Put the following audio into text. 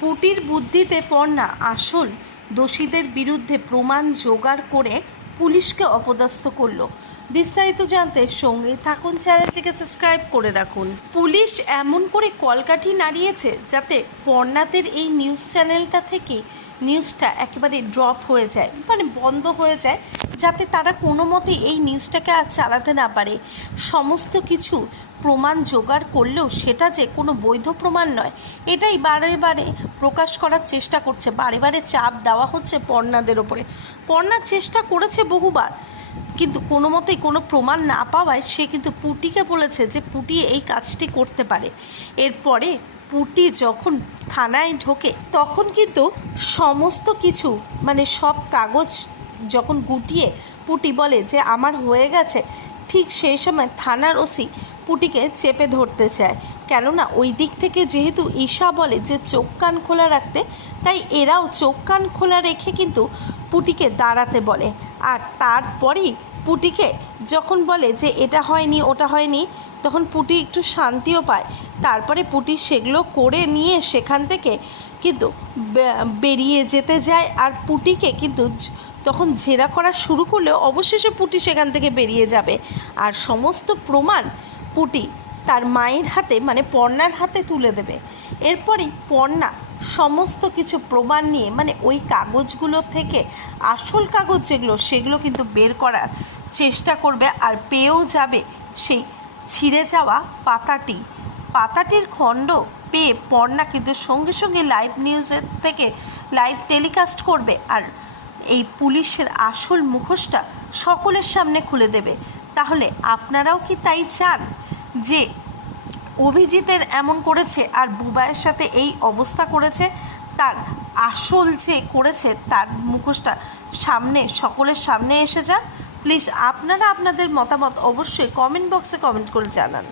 পুটির বুদ্ধিতে পড়না আসল দোষীদের বিরুদ্ধে প্রমাণ জোগাড় করে পুলিশকে অপদস্থ করল। বিস্তারিত জানতে সঙ্গেই থাকুন, চ্যানেলটিকে সাবস্ক্রাইব করে রাখুন। পুলিশ এমন করে কলকাঠি নাড়িয়েছে যাতে পর্ণাদের এই নিউজ চ্যানেলটা থেকে নিউজটা একেবারে ড্রপ হয়ে যায়, মানে বন্ধ হয়ে যায়, যাতে তারা কোনো মতেই এই নিউজটাকে আর চালাতে না পারে। সমস্ত কিছু প্রমাণ জোগাড় করলেও সেটা যে কোনো বৈধ প্রমাণ নয়, এটাই বারে বারে প্রকাশ করার চেষ্টা করছে। বারে বারে চাপ দেওয়া হচ্ছে পর্ণাদের ওপরে। পর্ণা চেষ্টা করেছে বহুবার, কিন্তু কোনো মতেই কোনো প্রমাণ না পাওয়ায় সে কিন্তু পুটিকে বলেছে যে পুটি এই কাজটি করতে পারে। এরপরে পুটি যখন থানায় ঢোকে তখন কিন্তু সমস্ত কিছু, মানে সব কাগজ যখন গুটিয়ে পুটি বলে যে আমার হয়ে গেছে, ঠিক সেই সময় থানার ওসি পুটিকে চেপে ধরতে চায়। কেননা ওই দিক থেকে যেহেতু ঈশা বলে যে চোখ কান খোলা রাখতে, তাই এরাও চোখ কান খোলা রেখে কিন্তু পুটিকে দাঁড়াতে বলে। আর তারপরেই পুটিকে যখন বলে যে এটা হয়নি ওটা হয়নি, তখন পুটি একটু শান্তিও পায়। তারপরে পুটি সেগুলো করে নিয়ে সেখান থেকে কিন্তু বেরিয়ে যেতে যায়। আর পুটিকে কিন্তু তখন জেরা করা শুরু করলেও অবশেষে পুটি সেখান থেকে বেরিয়ে যাবে। আর সমস্ত প্রমাণ পুটি তার মায়ের হাতে, মানে পর্ণার হাতে তুলে দেবে। এরপরেই পর্ণা সমস্ত কিছু প্রমাণ নিয়ে, মানে ওই কাগজগুলো থেকে আসল কাগজ যেগুলো সেগুলো কিন্তু বের করার চেষ্টা করবে। আর পেয়েও যাবে সেই ছিঁড়ে যাওয়া পাতাটির খণ্ড পেয়ে পর্ণা কিন্তু সঙ্গে সঙ্গে লাইভ নিউজের থেকে লাইভ টেলিকাস্ট করবে। আর এই পুলিশের আসল মুখোশটা সকলের সামনে খুলে দেবে। তাহলে আপনারাও কি তাই চান যে অভিজিতের এমন করেছে আর বুবাইয়ের সাথে এই অবস্থা করেছে, তার আসল যে করেছে তার মুখোশটা সামনে, সকলের সামনে এসে যাক? প্লিজ আপনারা আপনাদের মতামত অবশ্যই কমেন্ট বক্সে কমেন্ট করে জানান।